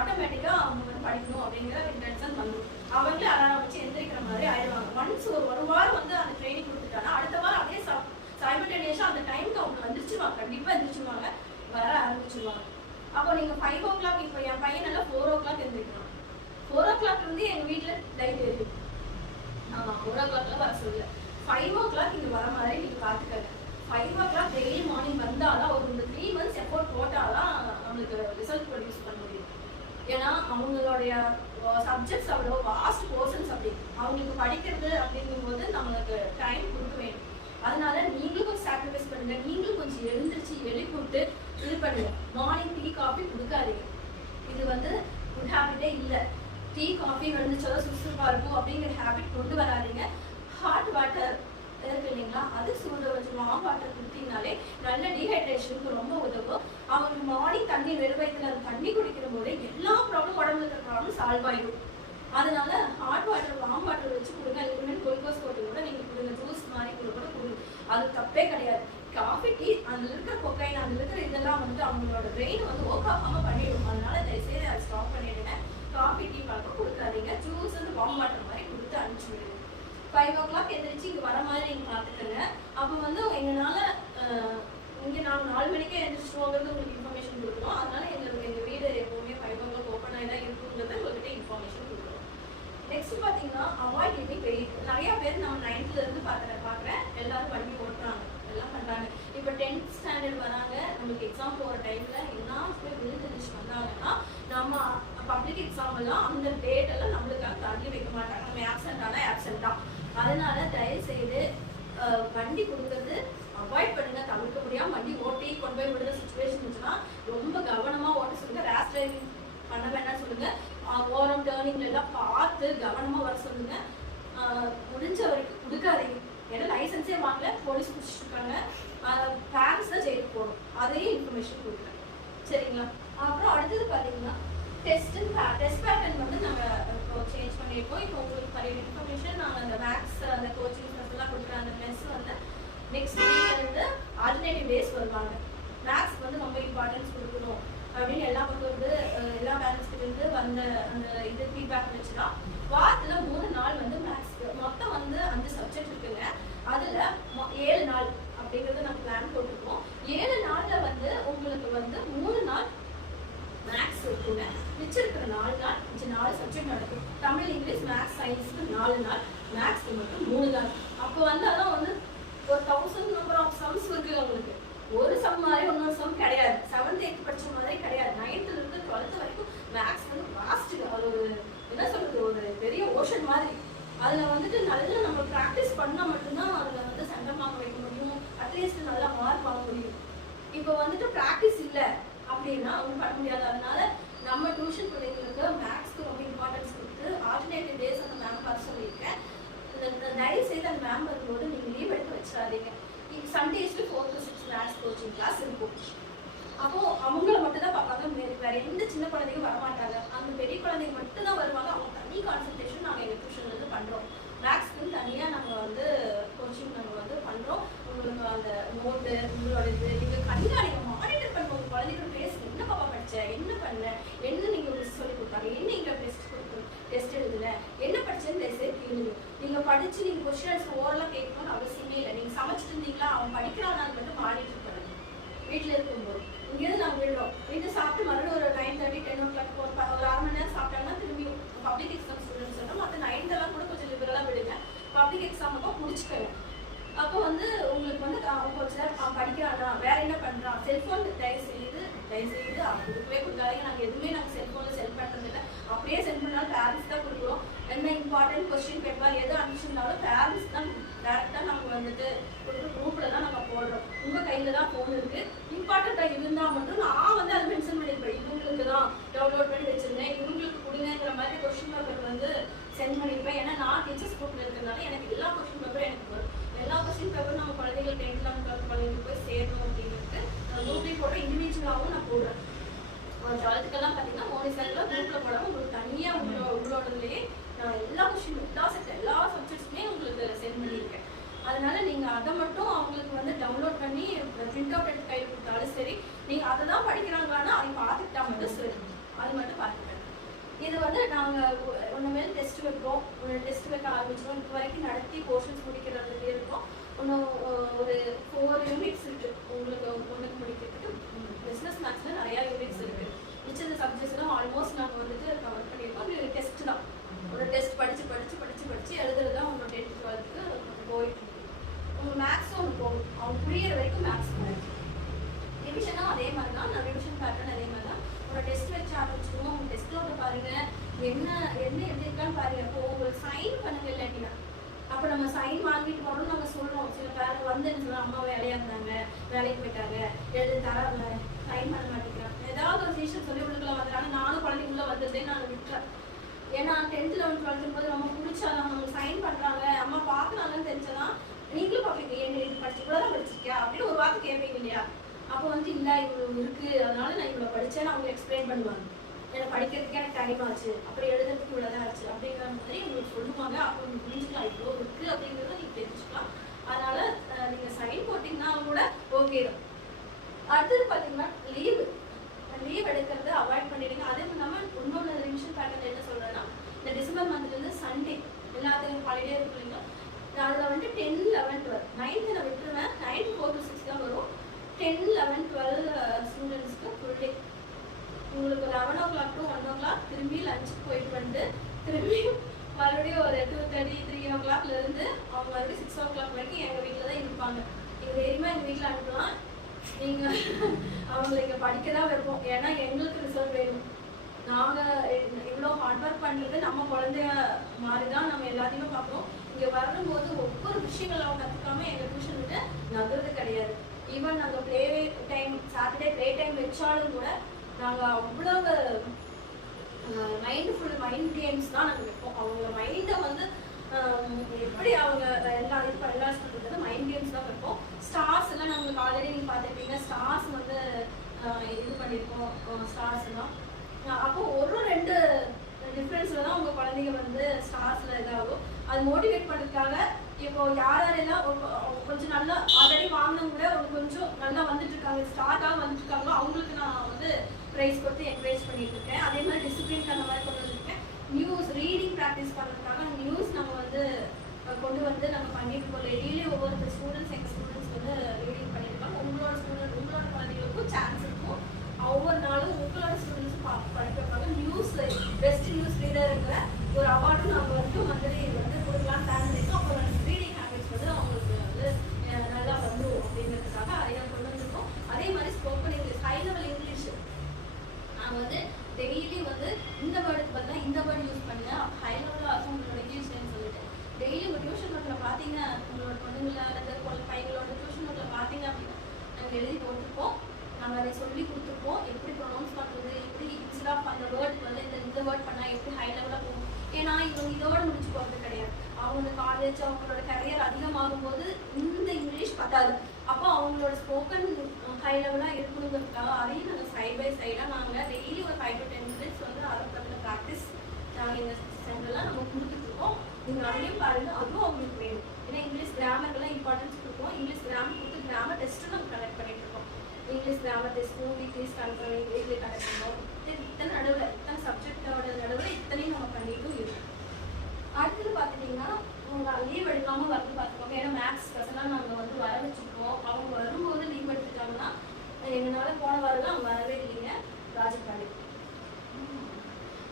ஆட்டோமேட்டிக்கா அவங்க வந்து படிக்கணும் அப்படிங்கிற இன்டென்ஷன் வந்துடும். அவங்களே அலாரம் வச்சு எந்திரிக்கிற மாதிரி ஆயிடுவாங்க. ஒன்ஸ் ஒரு வாரம் வந்து அந்த ட்ரைனிங் கொடுத்துட்டாங்கன்னா அடுத்த வாரம் அதே நீங்க 5 o'clock, இப்போ என் பையன் நல்லா 4 o'clock எழுந்திருக்கணும். 4 o'clock இருந்து எங்க வீட்டுல லைட் எரியும். ஆமா 4 o'clockல வர சொல்லல. 5 o'clock இங்க வர மாதிரி நீங்க பாத்துக்கங்க. 5 o'clock டெய்லி மார்னிங் வந்தாதான் ஒரு 3 months எஃபோர்ட் போட்டாதான் நம்மளுக்கு ரிசல்ட் ப்ரொடியூஸ் பண்ண முடியும். ஏன்னா அவங்களுடைய சப்ஜெக்ட்ஸ் அவ்வளோ வாஸ்ட் போர்ஷன்ஸ் அப்படி அவங்களுக்கு படிக்கிறது அப்படிங்கும்போது நம்மளுக்கு டைம் கொடுக்க வேணும். அதனால நீங்களும் கொஞ்சம் சாக்ரிஃபைஸ் பண்ணுங்க. நீங்களும் கொஞ்சம் எழுந்திரிச்சு எழுப்பிவிட்டு இது பண்ணுங்க. மார்னிங் டீ காஃபி கொடுக்காதீங்க. இது வந்து குட் ஹேபிட்டே இல்லை. டீ காஃபி வந்துச்சாலும் சுறுசுறுப்பா இருக்கும் அப்படிங்கிற ஹேபிட் கொண்டு வராதிங்க. ஹாட் வாட்டர் இருக்கு இல்லைங்களா, அது சூடு வச்சு வார்ம் வாட்டர் கொடுத்தீங்கனாலே நல்ல டீஹைட்ரேஷனுக்கு ரொம்ப உதவும். அவங்களுக்கு மார்னிங் தண்ணி வெறும் வயிற்றுல தண்ணி குடிக்கிற போது எல்லா ப்ராப்ளம் உடம்புல இருக்கிற ப்ராப்ளம் சால்வ் ஆயிடும். அதனால ஹாட் வாட்டர் வார்ம் வாட்டர் வச்சு கொடுங்க. இல்லைன்னா குளுக்கோஸ் போட்டு கூட நீங்க கொடுங்க. ஜூஸ் மாதிரி கூட கொடுங்க. அது தப்பே கிடையாது. காஃபி டீ அதில் இருக்கிற கொக்கைன் அதில் இருக்கிற இதெல்லாம் வந்து அவங்களோட பிரெயின் வந்து ஒர்க் ஆகாம பண்ணிடும். அதனால தயவுசெய்து அதை ஸ்டாப் பண்ணிடுங்க. காஃபி டீ பழக்கம் கொடுக்காதீங்க. ஜூஸ் வந்து வார்ம் வாட்டர் மாதிரி கொடுத்து அனுப்பிச்சு விடுங்க. 5 o'clock எந்திரிச்சு இங்கே வர மாதிரி நீங்கள் பார்த்துக்கங்க. அப்போ வந்து எங்களால் இங்கே நாங்கள் 4 மணிக்கே எழுந்திரிச்சிருவோங்கிறது உங்களுக்கு இன்ஃபர்மேஷன் கொடுக்குறோம். அதனால எங்கள் வீடு எப்போவுமே 5 o'clock ஓப்பன் ஆகி தான் இருக்குங்கிறத உங்கள்கிட்ட இன்ஃபர்மேஷன் கொடுக்குறோம். நெக்ஸ்ட் பார்த்தீங்கன்னா அவாய்ட் லிவிங் வெயிட். நிறைய பேர் நம்ம 9th இருந்து பார்க்குறேன் எல்லாரும் வண்டி ஓட்டுறாங்க, எல்லாம் பண்ணுறாங்க. இப்போ 10th ஸ்டாண்டர்ட் வராங்க. நம்மளுக்கு எக்ஸாம் போகிற டைமில் என்ன போய் விழுந்துருச்சு வந்தாங்கன்னா நம்ம பப்ளிக் எக்ஸாம் எல்லாம் அந்த டேட் எல்லாம் நம்மளுக்காக தள்ளி வைக்க மாட்டாங்க. நம்ம ஆப்சென்ட் ஆனால் ஆப்சென்ட் தான். அதனால தயவு செய்து வண்டி கொடுக்கறது அவாய்ட் பண்ணுங்க. தவிர்க்க முடியாம வண்டி ஓட்டி கொண்டு போய் விடுற சுச்சுவேஷன் இருந்துச்சுன்னா ரொம்ப கவனமா ஓட்ட சொல்லுங்க. ரேஷ் டிரைவிங் பண்ண வேண்டாம் சொல்லுங்க. ஓரம் டேர்னிங்ல எல்லாம் பார்த்து கவனமா வர சொல்லுங்க. முடிஞ்ச வரைக்கும் கொடுக்காதீங்க. ஏன்னா லைசன்ஸே வாங்கல, போலீஸ் பிடிச்சிட்டு இருக்காங்க. பேரண்ட்ஸ் தான் ஜெயிலுக்கு போகணும். அதையும் இன்ஃபர்மேஷன் கொடுக்குறேன். சரிங்களா? அப்புறம் அடுத்தது பார்த்தீங்கன்னா டெஸ்ட் பேட்டர்ன் வந்து நாங்கள் சேஞ்ச் பண்ணியிருக்கோம். இப்போ உங்களுக்கு நிறைய இன்ஃபர்மேஷன் நாங்கள் அந்த மேக்ஸ் அந்த கோச்சிங் கிளாஸ்லாம் கொடுக்குற அந்த மெஸ் வந்து நெக்ஸ்ட் வீக்ல இருந்து ஆல்டர்னேட்டிவ் டேஸ் வருவாங்க. மேக்ஸ் வந்து ரொம்ப இம்பார்ட்டன்ஸ் கொடுக்கணும் அப்படின்னு எல்லா பக்கம் வந்து எல்லா பேரண்ட்ஸ்கிட்ட இருந்து வந்த அந்த இது ஃபீட்பேக் வச்சுன்னா வாரத்தில் 3 நாள் வந்து மேக்ஸ்க்கு மொத்தம் வந்து 5 சப்ஜெக்ட் இருக்குங்க. அதில் 7 நாள் அப்படிங்கிறது நாங்கள் பிளான் போட்டிருக்கோம். 7 நாளில் வந்து உங்களுக்கு வந்து 3 நாள் மேக்ஸ் இருக்குங்க. மிச்சம் இருக்கிற 4 நாள் 4 சப்ஜெக்ட் நடக்கும். தமிழ், இங்கிலீஷ், மேக்ஸ், சயின்ஸ்க்கு 4 நாள், மேக்ஸ்க்கு மட்டும் 3 நாள். அப்போ வந்து அதான் வந்து ஒரு 1000 நம்பர் ஆஃப் சம்ஸ் இருக்கு. உங்களுக்கு ஒரு சம் மாதிரி இன்னொரு சம் கிடையாது. 7th 8th படிச்ச மாதிரி கிடையாது. 9th இருந்து 12th வரைக்கும் மேக்ஸ் வந்து வாஸ்ட். அது ஒரு என்ன சொல்றது, ஒரு பெரிய ஓஷன் மாதிரி. அதில் வந்துட்டு நல்லா நம்ம ப்ராக்டிஸ் பண்ணால் மட்டும்தான் அதில் வந்து சென்டர் மார்க் வைக்க முடியும். அட்லீஸ்ட் நல்லா மார்க் வாங்க முடியும். இப்போ வந்துட்டு ப்ராக்டிஸ் இல்லை அப்படின்னா ஒன்றும் பண்ண முடியாது. அதனால நம்ம டியூஷன் பிள்ளைங்களுக்கு மேக்ஸ்க்கு ரொம்ப இம்பார்ட்டன்ஸ் கொடுத்து ஆல்டர்னேட்டிவ் டேஸ் அந்த மேம் பார்த்து சொல்லியிருக்கேன். தயவு செய்து அந்த மேம் வரும்போது நீங்கள் லீவ் எடுத்து வச்சிடாதீங்க. சண்டேஸ்ல 4 to 6 மேத்ஸ் கோச்சிங் கிளாஸ் இருக்கும். அப்போ அவங்கள மட்டும் தான் பார்ப்பாங்க. வேற எந்த சின்ன குழந்தைங்க வரமாட்டாங்க. அந்த பெரிய குழந்தைங்க மட்டும் தான் வருவாங்க. அவங்க தனி கான்சன்ட்ரேஷன் நாங்கள் எங்கள் டியூஷன்ல இருந்து பண்றோம். மேக்ஸ்க்கு தனியாக நாங்கள் வந்து கோச்சிங் நாங்கள் வந்து பண்றோம். உங்களுக்கு அந்த நோட்டு உங்களோட இது நீங்கள் கண்காணிக்க மானிட்டர் பண்ணுங்க. உங்கள் குழந்தைகள் பேச என்ன பாப்பா படிச்ச, என்ன பண்ண, என்ன நீங்கள் மிஸ் சொல்லி கொடுத்தாங்க, என்ன இங்கே டெஸ்ட் எழுதுல, என்ன படிச்சேன்னு கேளுங்க. நீங்க படிச்சு நீங்க கொஸ்டின் ஆன்சர் ஓரளவு கேட்கணும்னு அவசியமே இல்லை. நீங்க சமைச்சிட்டு இருந்தீங்களா, அவன் படிக்கிறான்னு மட்டும் மானிட்டர் பண்ணுங்க. வீட்டில் இருக்கும்போது இங்கேருந்து நாங்கள் விடுறோம். வீட்டு சாப்பிட்டு மறுபடியும் ஒரு 9:30 10 o'clock ஒரு 1/2 மணி நேரம் சாப்பிட்டாங்கன்னா திரும்பி பப்ளிக் எக்ஸாம் ஸ்டூடெண்ட்ஸ் சொன்னோம். மற்ற 9th கூட கொஞ்சம் லிபரலாக விடுங்க. பப்ளிக் எக்ஸாமுக்கும் முடிச்சுக்கங்க. அப்போ வந்து உங்களுக்கு வந்து கொஞ்ச நேரம் அவன் படிக்கிறானா, வேற என்ன பண்றான், செல்போன் தயவு செய்து அவன் கொடுக்கவே கொடுக்காதீங்க. நாங்கள் எதுவுமே நாங்கள் செல்போனில் சென்ட் பண்ணுறது இல்லை. அப்படியே சென்ட் பண்ணாலும் பேரண்ட்ஸ் தான் கொடுக்குறோம். என்ன இம்பார்ட்டன்ட் கொஸ்டின் பேப்பர் எது அனுப்பிச்சிருந்தாலும் பேரண்ட்ஸ் தான் டேரெக்டாக நாங்கள் வந்துட்டு கொடுக்குற குரூப்பில் தான் நாங்கள் போடுறோம். உங்கள் கையில் தான் ஃபோன் இருக்குது. இம்பார்ட்டண்ட்டாக இருந்தால் மட்டும் நான் வந்து அதை மென்ஷன் பண்ணியிருப்பேன். இவங்களுக்கு தான் டவுன்லோட் பண்ணி வச்சுருந்தேன், இவங்களுக்கு கொடுங்கிற மாதிரி கொஸ்டின் பேப்பர் வந்து சென்ட் பண்ணியிருப்பேன். ஏன்னா நான் டீச்சர்ஸ் குரூப்பில் இருக்கிறதுனால எனக்கு எல்லா கொஸ்டின் பேப்பரும் எனக்கு வரும். எல்லா கொஸ்டின் பேப்பரும் நம்ம குழந்தைகள் 10th 11th குழந்தைங்களுக்கு போய் சேரணும் அப்படின்ட்டு குரூப்லேயும் போடுறேன். இண்டிவிஜுவலாகவும் நான் போடுறேன். ஒரு 12th பார்த்தீங்கன்னா மோனிசரில் குரூப்பில் போடாமல் உங்களுக்கு தனியாக உங்களோடதுலேயே நான் எல்லா கொஸ்டின் எல்லா சப்ஜெக்ட்ஸுமே உங்களுக்கு சென்ட் பண்ணியிருக்கேன். அதனால நீங்கள் அதை மட்டும் அவங்களுக்கு வந்து டவுன்லோட் பண்ணி பிரிண்ட் அவுட் எடுத்து கையில் கொடுத்தாலும் சரி, நீங்கள் அதை தான் படிக்கிறாங்கன்னா அதை பார்த்துக்கிட்டா மட்டும் சரி, அது மட்டும் பார்த்துக்கணும். இது வந்து நாங்கள் ஒன்றுமேல் டெஸ்ட் வைப்போம். டெஸ்ட் வைக்க ஆரம்பிச்சிடும். இப்போ வரைக்கும் நடத்தி போர்ஷன்ஸ் முடிக்கிறதுலேயே இருக்கும். இன்னும் ஒரு 4 யூனிட்ஸ் இருக்குது உங்களுக்கு ஒன்றுக்கு முடிக்கிறதுக்கு. பிஸ்னஸ் மேக்ஸில் நிறையா யூனிட்ஸ் இருக்குது. சப்ஜெக்ட்ஸ்லாம் ஆல்மோஸ்ட் நாங்கள் வந்துட்டு கவர் பண்ணியிருக்கோம். அது டெஸ்ட் தான், ஒரு டெஸ்ட் படித்து எழுதுறது தான் உங்களோட 10th 12th போயிட்டு இருக்கு. உங்கள் மேக்ஸும் ஒன்று போகும், அவங்க புரியிற வரைக்கும் மேக்ஸ் போகும். ரிவிஷனும் அதே மாதிரி தான், நான் ரிவிஷன் பேட்டர்ன் அதே மாதிரி தான். உங்களோட டெஸ்ட் வச்சு ஆரம்பிச்சிடுவோம். உங்கள் டெஸ்ட்டில் பாருங்கள் என்ன எழுதியிருக்கான்னு பாருங்கள். இப்போ உங்களுக்கு சைன் பண்ணுங்க இல்லாட்டினா, அப்போ நம்ம சைன் வாங்கிட்டு போகிறோம்னு நாங்கள் சொல்கிறோம். சில பேர் வந்து அம்மா வேலையாக இருந்தாங்க, வேலைக்கு போயிட்டாங்க, எழுதி தராங்க, சைன் பண்ண மாட்டேங்கிறாங்க, ஏதாவது ஒரு விஷயம் சொல்லி உள்ளுக்குள்ள வந்துடுறாங்க. நானும் குழந்தைக்குள்ளே வந்துருந்தேன், நான் விட்டுறேன். ஏன்னா 10th 11th 12th போது நம்ம பிடிச்சாதான் அவங்க சைன் பண்ணுறாங்க, அம்மா பார்க்குறாங்கன்னு தெரிஞ்சதான் நீங்களும் பார்ப்பீங்க. என்ன இது படிச்சு கூட தான் படிச்சிருக்கியா அப்படின்னு ஒரு வார்த்தை கேட்பீங்க இல்லையா? அப்போ வந்து இல்லை இவ்வளோ இருக்குது, அதனால நான் இவ்வளோ படித்தேன்னு அவங்க எக்ஸ்பிளைன் பண்ணுவாங்க. எனக்கு படிக்கிறதுக்கு எனக்கு டைம் ஆச்சு, அப்படி எழுதுறதுக்கு இவ்வளோதான் ஆச்சு அப்படிங்கிற மாதிரி உங்களுக்கு சொல்லுவாங்க. அப்போ உங்களுக்கு புரிஞ்சுக்கலாம் இவ்வளோ இருக்குது அப்படிங்கிறத நீங்கள் தெரிஞ்சுக்கலாம். அதனால நீங்கள் சைன் போட்டிங்கன்னா கூட ஓகே தான். அடுத்தது பார்த்தீங்கன்னா லீவ் எடுக்கிறது அவாய்ட் பண்ணிடுங்க. அதே இல்லாமல் இன்னொன்று ரிவிஷன் பேட்டர்ன் என்ன சொல்கிறேன்னா, இந்த டிசம்பர் மந்த்லேருந்து சண்டே எல்லாத்துக்கும் ஹாலிடே இருக்கு இல்லைங்களா, அதில் வந்து 10, 11, 12 9th நான் விட்டுருவேன். 9th 4 to 6 தான் வரும். 10, 11, 12 ஸ்டூடெண்ட்ஸ்க்கு ஃபுல் டே. உங்களுக்கு 11 o'clock to 1 o'clock திரும்பி லஞ்சுக்கு போயிட்டு வந்து திரும்பி மறுபடியும் ஒரு 2:30 3 o'clockலேருந்து அவங்க மறுபடியும் 6 o'clock வரைக்கும் எங்கள் வீட்டில் தான் இருப்பாங்க. நீங்கள் தைரியமாக எங்கள் வீட்டில் அனுப்பலாம். நீங்கள் அவங்களை இங்கே படிக்க தான் வைப்போம். ஏன்னா எங்களுக்கு ரிசல்ட் வேணும். நாங்கள் இவ்வளோ ஹார்ட் ஒர்க் பண்ணுறது நம்ம குழந்தைய மாதிரி தான் நம்ம எல்லாத்தையுமே பார்ப்போம். இங்கே வரும்போது ஒவ்வொரு விஷயங்கள் அவங்க கற்றுக்காம எங்கள் டியூஷன் விட்டு நகர்றது கிடையாது. ஈவன் நாங்கள் play time Saturday play time வச்சாலும் கூட நாங்கள் அவ்வளவு மைண்ட் கேம்ஸ் தான் நாங்கள் வைப்போம். அவங்க மைண்டை வந்து எப்படி அவங்க எல்லா ஸ்டூடெண்ட் மைண்ட் கேம்ஸ் தான் வைப்போம். ஸ்டார்ஸ் எல்லாம் நாங்கள் ஆல்ரெடி நீங்கள் பார்த்துருப்பீங்க, ஸ்டார்ஸ் வந்து இது பண்ணியிருக்கோம். ஸ்டார்ஸ் எல்லாம் அப்போ ஒரு 2 டிஃப்ரென்ஸில் தான் உங்கள் குழந்தைங்க வந்து ஸ்டார்ஸில் இதாகும். அது மோட்டிவேட் பண்ணுறதுக்காக இப்போ யாரெல்லாம் கொஞ்சம் நல்லா ஆல்ரெடி வாங்கினவங்க கூட கொஞ்சம் நல்லா வந்துட்டு இருக்காங்க, ஸ்டார்ட்டாக வந்துட்டு இருக்காங்களோ அவங்களுக்கு நான் வந்து ப்ரைஸ் கொடுத்து என்கரேஜ் பண்ணிட்டு இருக்கேன். அதே மாதிரி டிசிப்ளின்க்கு அந்த மாதிரி கொண்டு வந்துருக்கேன். நியூஸ் ரீடிங் ப்ராக்டிஸ் பண்ணுறதுக்காக நியூஸ் நம்ம வந்து கொண்டு வந்து நம்ம பண்ணிட்டு இருக்கோம். டெய்லி ஒவ்வொரு ஸ்டூடெண்ட்ஸ் எங்கள் ஸ்டூடெண்ட்ஸ் வந்து ரீடிங் பண்ணியிருக்காங்க. உங்களோட குழந்தைங்களுக்கும் சான்ஸ் இருக்கும். ஒவ்வொரு நாளும் உங்களோட ஸ்டூடெண்ட்ஸும் படிக்க வைப்பாங்க. நியூஸ் பெஸ்ட் நியூஸ் ரீடருங்கிற ஒரு அவார்டும் நாங்கள் வந்து கொடுக்கலாம் பிளான் பண்ணியிருக்கோம். அப்போ ரீடிங் ஹேபிட்ஸ் வந்து அவங்களுக்கு வந்து நல்லா வந்துடும் அப்படிங்கிறதுக்காக அதையாக கொண்டு வந்துருக்கோம். அதே மாதிரி spoken English high level English நாங்கள் வந்து டெய்லி வந்து இந்த வேர்டுக்கு பதிலாக இந்த வேர்டு யூஸ் பண்ணுங்க, ஹை லெவலில் இருக்கும் உங்களோட இங்கிலீஷ்னு சொல்லிட்டு டெய்லி உங்கள் டியூஷன் நோட்டில் பார்த்தீங்க, உங்களோட பொண்ணுங்கள அல்லது பையங்களோட டியூஷன் நோட்டில் பார்த்தீங்க அப்படின்னா நாங்கள் எழுதி போட்டிருப்போம். நாங்கள் அதை சொல்லி கொடுத்துருப்போம். எப்படி ப்ரொனவுன்ஸ் பண்ணுறது, எப்படி இன்ஸ்டெட் ஆஃப் அந்த வேர்டுக்கு வந்து இந்த வேர்ட் பண்ணால் எப்படி ஹை லெவலாக போகும். ஏன்னா இவங்க இதோட முடிச்சு போகிறது கிடையாது. அவங்க காலேஜ் அவங்களோட கரியர் அதிகமாகும் போது இந்த இங்கிலீஷ் பத்தாது. அப்போ அவங்களோட ஸ்போக்கன் ஹை லெவலாக இருக்கணுங்கிறதுக்காக அதையும் நாங்கள் சைட் பை சைடாக நாங்கள் டெய்லி ஒரு 5 to 10 minutes வந்து அதை பற்றின ப்ராக்டிஸ் நாங்கள் இந்த சென்டர்லாம் நம்ம கொடுத்துட்ருக்கோம். நீங்கள் அதையும் பாருங்கள், அதுவும் அவங்களுக்கு வேணும். ஏன்னா இங்கிலீஷ் கிராமருக்கெல்லாம் இம்பார்ட்டன்ஸ் கொடுப்போம். இங்கிலீஷ் கிராமர் கொடுத்து கிராமர் டெஸ்ட்டும் நம்ம கலெக்ட் பண்ணிட்டு இருக்கோம். இங்கிலீஷ் கிராமர் டெஸ்ட்டும் வீக்லீஸ் கன்ஃபர்மிங் வீக்லி கலெக்ட் பண்ணுவோம். இத்தனை நடுவில் இத்தனை சப்ஜெக்டோட நடுவில் இத்தனையும் நம்ம பண்ணிட்டும் இருக்கோம். அடுத்தது பார்த்துட்டிங்கன்னா உங்கள் லீவ் எடுக்காமல் வந்து பார்த்துக்கோங்க. ஏன்னா மேக்ஸ் பசங்களாம் நாங்கள் வந்து வர வச்சுருக்கோம். அவங்க வரும்போது லீவ் எடுத்துட்டாங்கன்னா எங்களால் போன வாரம் அவங்க வரவே இல்லைங்க. ராஜபாடி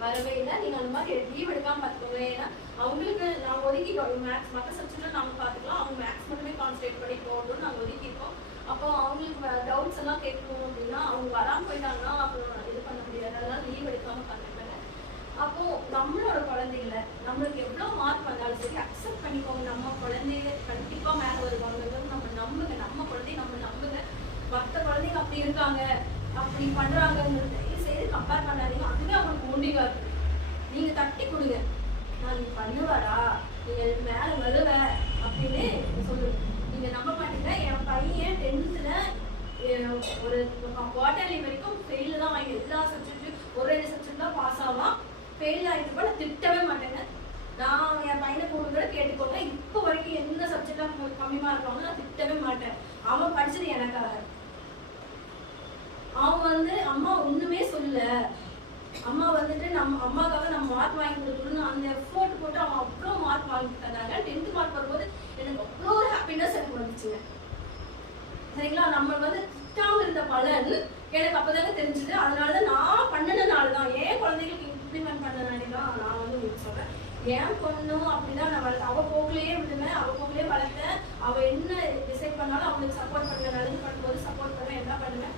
வரவே இல்லை. நீங்கள் அந்த மாதிரி லீவ் எடுக்காமல் பார்த்துக்கோங்க. ஏன்னா அவங்களுக்கு நாங்கள் ஒதுக்கிட்டோம். மேக்ஸ் மற்ற சப்ஜெக்டில் நாங்கள் பார்த்துக்கலாம். அவங்க மேக்ஸ் மட்டுமே கான்சன்ட்ரேட் பண்ணி போகணும்னு நாங்கள் ஒதுக்கிட்டோம். அப்போ அவங்களுக்கு டவுட்ஸ் எல்லாம் கேட்கணும் அப்படின்னா அவங்க வராமல் போயிட்டாங்கன்னா அப்புறம் இது பண்ண முடியாது. அதனால லீவ் எடுக்காமல் பார்த்துக்கோங்க. அப்போ நம்மளோட குழந்தைங்கள நம்மளுக்கு எவ்வளோ மார்க் வந்தாலும் சரி அக்செப்ட் பண்ணிக்கோங்க. நம்ம குழந்தைங்க கண்டிப்பாக மேலே வருவாங்க. நம்ம நம்புங்க, நம்ம குழந்தைங்க நம்ம நம்புங்க. மற்ற குழந்தைங்க அப்படி இருக்காங்க, அப்படி பண்ணுறாங்கிறது சரி கம்பேர் பண்ணாதீங்க. அதுவே அவங்களுக்கு மோட்டிவாக இருக்கு. நீங்கள் தட்டி கொடுங்க, நான் நீ பண்ணுவாரா, நீங்கள் மேலே வருவ அப்படின்னு சொல்லுங்க. நீங்கள் நம்ப மாட்டீங்க. என் பையன் 10th ஒரு குவார்டர்லி வரைக்கும் ஃபெயிலு தான் வாங்கி எல்லா சப்ஜெக்ட்லையும் ஒரு 2 சப்ஜெக்ட் தான் பாஸ் ஆகலாம். ஃபெயில் ஆகிட்டு நான் திட்டவே மாட்டேங்க. நான் என் பையனை கூட கேட்டுக்கோங்க. இப்போ வரைக்கும் எந்த சப்ஜெக்டாக கம்மியாக இருக்காங்க நான் திட்டவே மாட்டேன். அவன் படிச்சது எனக்காக. அவன் வந்து அம்மா ஒன்றுமே சொல்லல, அம்மா வந்துட்டு நம்ம அம்மாக்காக நம்ம மார்க் வாங்கி கொடுக்கணும்னு அந்த எஃபோர்ட் போட்டு அவன் அவ்வளோ மார்க் வாங்கி தந்தாங்க. 10th மார்க் வரும்போது எனக்கு அவ்வளோ ஒரு ஹாப்பினஸ் எனக்கு வந்துச்சுங்க. சரிங்களா? நம்ம வந்து திட்டாமல் இருந்த பலன் எனக்கு அப்போதாங்க தெரிஞ்சுது. அதனால தான் நான் பண்ணினனால தான் ஏன் பொண்ணும் அப்படிதான் நான் அவ போக்குலயே விடுவேன், அவ போக்குலயே வளர்த்தேன். அவ என்ன டிசைட் பண்ணாலும் அவளுக்கு சப்போர்ட் பண்ணுவேன், நல்லது பண்ணும்போது சப்போர்ட் பண்ணுவேன், என்ன பண்ணுவேன்.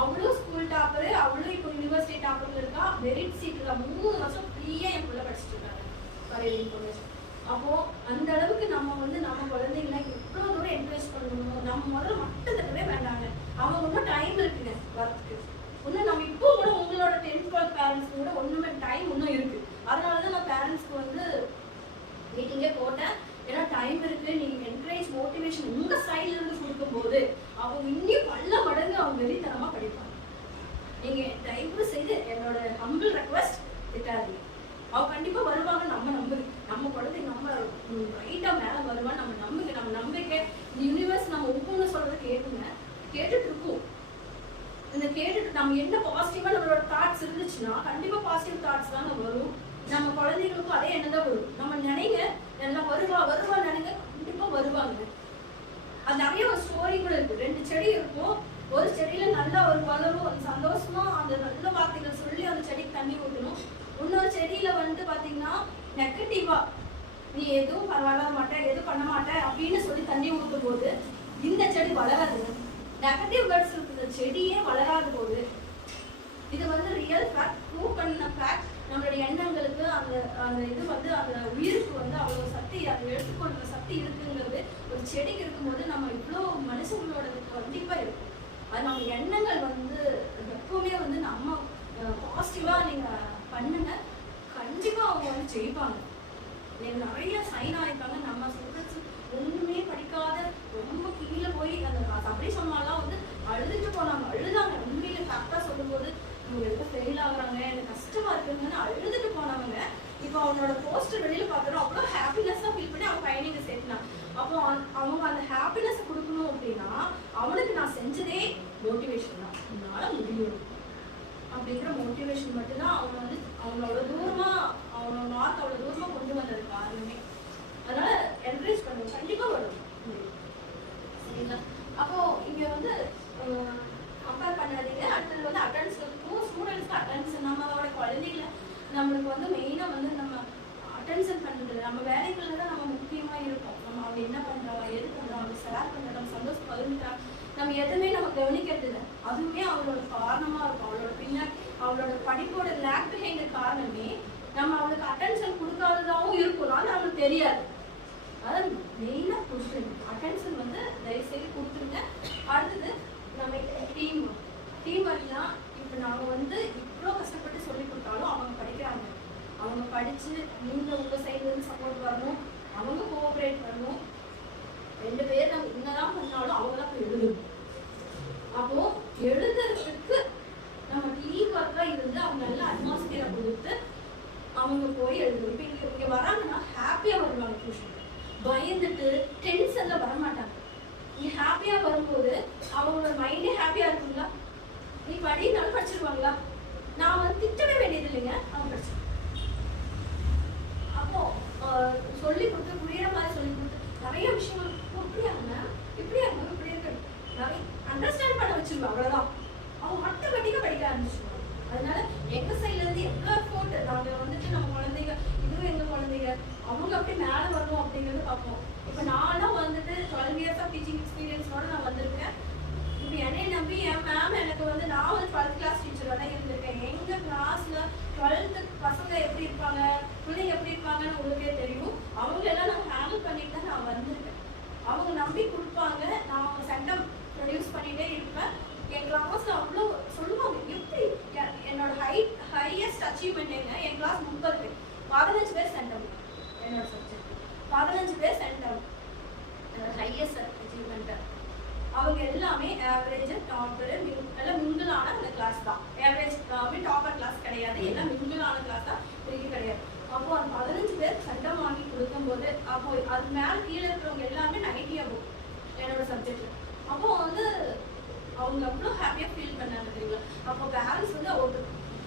அவளும் ஸ்கூல் டாப்பரு, அவளும் இப்போ யூனிவர்சிட்டி டாப்பர்ல இருக்கா, மெரிட் சீட் இருக்கா. 3 வருஷம் ஃப்ரீயா என் பிள்ளை படிச்சுட்டு இருக்காங்க ஃபார் இன்ஃபர்மேஷன். அப்போ அந்த அளவுக்கு நம்ம வந்து நம்ம குழந்தைங்களை எவ்வளவு தூரம் என்கரேஜ் பண்ணணும். நம்ம முதல்ல மட்டும் தட்டவே வேண்டாங்க, அவங்க இன்னும் டைம் இருக்குங்க வரத்துக்கு. இன்னும் நம்ம இப்போ கூட உங்களோட 10th 12th பேரண்ட்ஸ்க்கு கூட ஒண்ணுமே டைம் இன்னும் இருக்கு. அதனாலதான் நான் பேரண்ட்ஸ்க்கு வந்து மீட்டிங்கே போட்டேன். ஏன்னா டைம் இருக்கு, நீங்க என்கரேஜ் மோட்டிவேஷன் உங்க சைட்ல இருந்து கொடுக்கும்போது அவங்க இன்னும் பல மடங்கு அவங்க வெறித்தனமா படிப்பாங்க. நீங்க தயவு செய்து என்னோட ஹம்பிள் ரெக்வஸ்ட் திட்டாதீங்க. அவங்க கண்டிப்பா வருவாங்க, நம்ம நம்புங்க. நம்ம குழந்தைங்க நம்ம ரைட்டா மேல வருவாங்க, நம்ம நம்புங்க. நம்ம நம்பிக்கை இந்த யூனிவர்ஸ் நம்ம ஒவ்வொன்று சொல்றது கேட்டுங்க, கேட்டுட்டு இருக்கோம். இந்த கேட்டுட்டு நம்ம என்ன பாசிட்டிவா நம்மளோட தாட்ஸ் இருந்துச்சுன்னா கண்டிப்பா பாசிட்டிவ் தாட்ஸ் தான் வரும். நம்ம குழந்தைங்களுக்கும் அதே எண்ணம் தான் வரும். நம்ம நினைங்க நல்லா வருவா நினைங்க, கண்டிப்பா வருவாங்க. அது நிறைய ஒரு ஸ்டோரி கூட இருக்கு. 2 செடி இருக்கும், ஒரு செடியில நல்லா ஒரு வளரும், அந்த சந்தோஷமா அந்த நல்ல வார்த்தைகள் சொல்லி அந்த செடிக்கு தண்ணி ஊற்றணும். இன்னொரு செடியில வந்து பாத்தீங்கன்னா நெகட்டிவா நீ எதுவும் வளர மாட்டே, எதுவும் பண்ண மாட்டே அப்படின்னு சொல்லி தண்ணி ஊற்றும் போது இந்த செடி வளராது. நெகட்டிவ் வேர்ட்ஸ் இருக்கிற செடியே வளராத போது இது வந்து ரியல் ஃபேக்ட், ப்ரூவ் பண்ண ஃபேக்ட். நம்மளுடைய எண்ணங்களுக்கு அந்த அந்த இது வந்து அந்த உயிருக்கு வந்து அவ்வளோ சக்தி, அதை எடுத்துக்கொள்ற சக்தி இருக்குங்கிறது ஒரு செடிக்கு இருக்கும்போது நம்ம இவ்வளோ மனுஷங்களோட கண்டிப்பாக இருக்கும். அது நம்ம எண்ணங்கள் வந்து எப்பவுமே வந்து நம்ம பாசிட்டிவாக நீங்கள் பண்ணுங்க, கண்டிப்பாக அவங்க வந்து ஜெயிப்பாங்க. நிறைய சைன் ஆகிருக்காங்க. நம்ம சொல்றது ஒன்றுமே படிக்காத ரொம்ப கீழே போய் அந்த அப்படி சொன்னாலாம் வந்து அழுதுட்டு போனாங்க, அழுதாங்க. உண்மையில கரெக்டாக சொல்லும்போது இவங்க எல்லாம் ஃபெயில் ஆகுறாங்க, எனக்கு கஷ்டமா இருக்குங்கன்னு அழுதுட்டு போனவங்க இப்போ அவனோட போஸ்டர் வெளியில பார்க்குறோம், அவ்வளோ ஹாப்பினஸாக ஃபீல் பண்ணி அவன் பையனிங்க சேர்த்தினான். அப்போ அவங்க அந்த ஹாப்பினஸ் கொடுக்கணும் அப்படின்னா அவனுக்கு நான் செஞ்சதே மோட்டிவேஷன் தான், என்னால முடியும் அப்படிங்கிற மோட்டிவேஷன் மட்டும்தான் அவங்க வந்து அவங்களோட தூரமா அவனோட மார்க் அவ்வளோ தூரமா கொண்டு வந்தது காரணமே. அதனால என்கரேஜ் பண்ணுவோம், கண்டிப்பா வரும். சரிங்களா? அப்போ இங்க வந்து கம்பேர் பண்ணாதீங்க. அடுத்தது வந்து அட்டெண்டன்ஸ் இருக்கும். ஸ்டூடெண்ட்ஸ்க்கு அட்டெண்டன்ஸ் நம்மளோட குழந்தைகளை நம்மளுக்கு வந்து மெயினா வந்து நம்ம அட்டென்ஷன் பண்றது, நம்ம வேலைகள்ல தான் நம்ம முக்கியமா இருக்கும். நம்ம அவங்க என்ன பண்றாங்க, எது பண்றாங்க, அவங்க ஷேர் பண்றாங்க, நம்ம சந்தோஷம் பகிர்ந்துட்டாங்க, நம்ம எதுவுமே நம்ம கவனிக்கிறது இல்லை. அதுவுமே அவளோட காரணமா இருக்கும். அவளோட பின்னாடி அவளோட படிப்போட லேக் பிஹைண்ட் காரணமே நம்ம அவளுக்கு அட்டென்ஷன் கொடுக்காததாகவும் இருக்கும். அது அவளுக்கு தெரியாது. அதான் மெயினா கொடுத்துருங்க அட்டென்ஷன் வந்து தயவுசெய்து கொடுத்துருங்க. அடுத்தது நம்ம டீம் ஒர்க்லாம் இப்போ நாங்கள் வந்து இவ்வளோ கஷ்டப்பட்டு சொல்லி கொடுத்தாலும் அவங்க படிக்கிறாங்க. அவங்க படித்து நீங்கள் உங்கள் சைட்லேருந்து சப்போர்ட் வரணும், அவங்க கோஆப்ரேட் பண்ணணும். 2 பேர் நம்ம என்னதான் பண்ணாலும் அவங்க தான் போய் எழுதணும். அப்போது எழுதுறதுக்கு நம்ம டீம் ஒர்க்காக இருந்து அவங்க நல்ல அட்மாஸ்பியரை கொடுத்து அவங்க போய் எழுதணும். இப்போ இங்கே வராங்கன்னா ஹாப்பியாக வருவாங்க. டியூஷன் பயந்துட்டு டென்ஷன்ல வரமாட்டாங்க. நீ ஹாப்பியா வரும்போது அவங்களோட மைண்டே ஹாப்பியா இருக்குங்களா? நீ படினாலும் படிச்சிருவாங்களா? நான் வந்து திட்டவே வேண்டியது இல்லைங்க, அவங்க படிச்சு. அப்போ சொல்லி கொடுத்து புரியுற மாதிரி சொல்லி கொடுத்து நிறைய விஷயங்கள் இப்படியாங்க இப்படி இருக்கு நிறைய அண்டர்ஸ்டாண்ட் பண்ண வச்சிருவாங்க. அவ்வளவுதான், அவங்க ஆட்டோமேட்டிக்கா படிக்க ஆரம்பிச்சிருவாங்க. அதனால எங்க சைட்ல இருந்து எவ்வளவு எஃபோர்ட் நாங்க வந்துட்டு நம்ம குழந்தைங்க, இதுவும் எங்க குழந்தைங்க, அவங்க அப்படி மேலே வரணும் அப்படிங்கிறது பார்ப்போம். இப்போ நானும் வந்துட்டு 12 years ஆஃப் டீச்சிங் எக்ஸ்பீரியன்ஸோட நான் வந்திருக்கேன். இப்போ என்னை நம்பி என் மேம் எனக்கு வந்து நான் ஒரு 12th கிளாஸ் டீச்சரோட இருந்திருக்கேன். எங்கள் கிளாஸில் 12th பசங்க எப்படி இருப்பாங்க, பிள்ளைங்க எப்படி இருப்பாங்கன்னு உங்களுக்கே தெரியும். அவங்களெல்லாம் நான் ஹேண்டில் பண்ணிட்டு தான் நான் வந்திருக்கேன். அவங்க நம்பி கொடுப்பாங்க, நான் அவங்க சென்டம் ப்ரொடியூஸ் பண்ணிகிட்டே இருப்பேன். என் கிளாஸில் அவ்வளோ சொல்லுவாங்க. எப்படி என்னோட ஹையஸ்ட் அச்சீவ்மெண்ட் என்ன, என் கிளாஸ் 30 பேர், 15 பேர் சென்டம். என்னோட சப்ஜெக்ட் 15 பேர் சென்டம், ஹையஸ்ட் அச்சீவ்மெண்ட். அவங்க எல்லாமே ஆவரேஜ், டாப்பர், எல்லாம் மிங்கிளான அந்த கிளாஸ் தான். ஆவரேஜ் டாப்பர் கிளாஸ் கிடையாது, எல்லாம் மிங்கிளான கிளாஸ் தான், பெரிய கிடையாது. அப்போ அந்த 15 பேர் சென்டம் வாங்கி கொடுக்கும்போது அப்போ அது மேலே கீழே இருக்கிறவங்க எல்லாமே 90 ஆகும் என்னோட சப்ஜெக்ட். அப்போ வந்து அவங்க அவ்வளோ ஹாப்பியாக ஃபீல் பண்ணாங்க தெரியுங்களா? அப்போ பேரண்ட்ஸ் வந்து அவங்க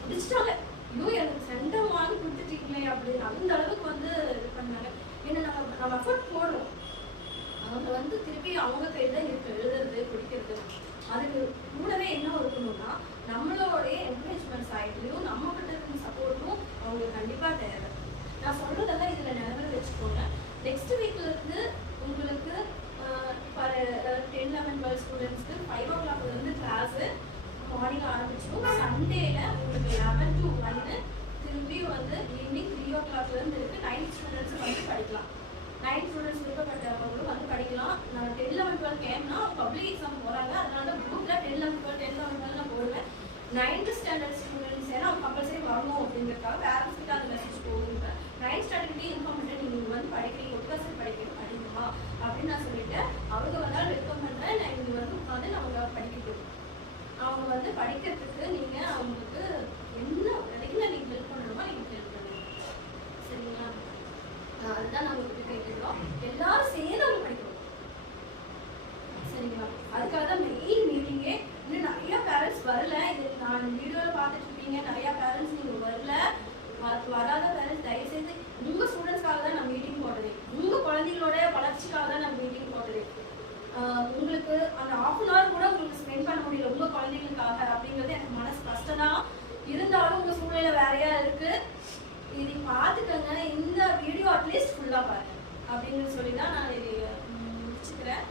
முடிச்சிட்டாங்க, ஐயோ எனக்கு சென்டம் வாங்கி கொடுத்துட்டீங்களே அப்படின்னு அந்த அளவுக்கு வந்து இது பண்ணாங்க. ஏன்னா நம்ம எஃபர்ட் போடுறோம், அவங்க வந்து திருப்பி அவங்க கையில் தான் இருக்கு எழுதுறது பிடிக்கிறது. அதுக்கு கூடவே என்ன இருக்கணும்னா நம்மளோடைய என்கரேஜ்மெண்ட் சைட்லையும் நம்ம கிட்ட இருக்க சப்போர்ட்டும் அவங்களுக்கு கண்டிப்பாக தேவை. நான் சொல்றதெல்லாம் இதில் நெக்ஸ்ட் வீக்ல இருந்து உங்களுக்கு 10, 11, 12 ஸ்டூடெண்ட்ஸ்க்கு 5 o'clock இருந்து கிளாஸ் மார்னிங் ஆரம்பிச்சிடும். சண்டேல உங்களுக்கு 11 to 1 திரும்பி வந்து ஈவினிங் 3 o'clock இருந்து இருக்கு. 9 ஸ்டூடெண்ட்ஸ் வந்து படிக்கலாம். 9 ஸ்டூடெண்ட்ஸ் விருப்பப்பட்டவங்களும் வந்து படிக்கலாம். நான் 10, 11, 12 கேம்னா பப்ளிக் எக்ஸாம் போறாங்க, அதனால குரூப்ல 10, 11, 12 நான் போடுவேன். 9th ஸ்டாண்டர்ட் ஸ்டூடெண்ட்ஸ் ஏன்னா அவங்க கம்பல்சரி வரணும் அப்படிங்கிறதுக்காக பேரண்ட்ஸ் கிட்ட அந்த மெசேஜ் போகுங்க. 9th ஸ்டாண்டர்ட்லேயே இன்ஃபார்ம் பண்ணிட்டு நீங்கள் வந்து படிக்கிறீங்க, ஒட்டுக்காசல் படிக்கணும் படிக்குமா அப்படின்னு நான் சொல்லிட்டேன். அவங்க வந்தாலும் வெல்கம் பண்ணுறேன். நான் இங்கே வந்து உட்காந்து அவங்க படிக்கணும். அவங்க வந்து படிக்கிறதுக்கு நீங்கள் அவங்களுக்கு என்ன வரைக்கும் நீங்கள் ஹெல்ப் பண்ணணுமா நீங்கள் ஹெல்ப் பண்ணுங்க. சரிங்களா? அதுதான் நம்ம இப்படி கேட்டுக்கிறோம். எல்லாரும் சேர்ந்து அவங்க படிக்கணும். சரிங்களா? அதுக்காக தான் மெயின் மீட்டிங்கே. இன்னும் நிறைய பேரண்ட்ஸ் வரல. இது நான் வீடியோவில் பார்த்துட்டு இருப்பீங்க. நிறைய பேரண்ட்ஸ் நீங்கள் வரல. வராத பேரண்ட்ஸ் தயவுசெய்து உங்கள் ஸ்டூடெண்ட்ஸ்க்காக தான் நான் மீட்டிங் போடுறது, உங்கள் குழந்தைங்களோட வளர்ச்சிக்காக தான் நான் மீட்டிங் போடுறது. உங்களுக்கு அந்த 1/2 an hour கூட உங்களுக்கு ஸ்பெண்ட் பண்ண முடியல உங்கள் குழந்தைங்களுக்காக அப்படிங்கிறது எனக்கு மனசு கஷ்டம் தான். இருந்தாலும் உங்கள் சூழ்நிலை வேறையா இருக்கு. இதை பார்த்துக்கங்க. இந்த வீடியோ அட்லீஸ்ட் ஃபுல்லாக பாருங்க அப்படின்னு சொல்லி தான் நான் இதை முடிச்சுக்கிறேன்.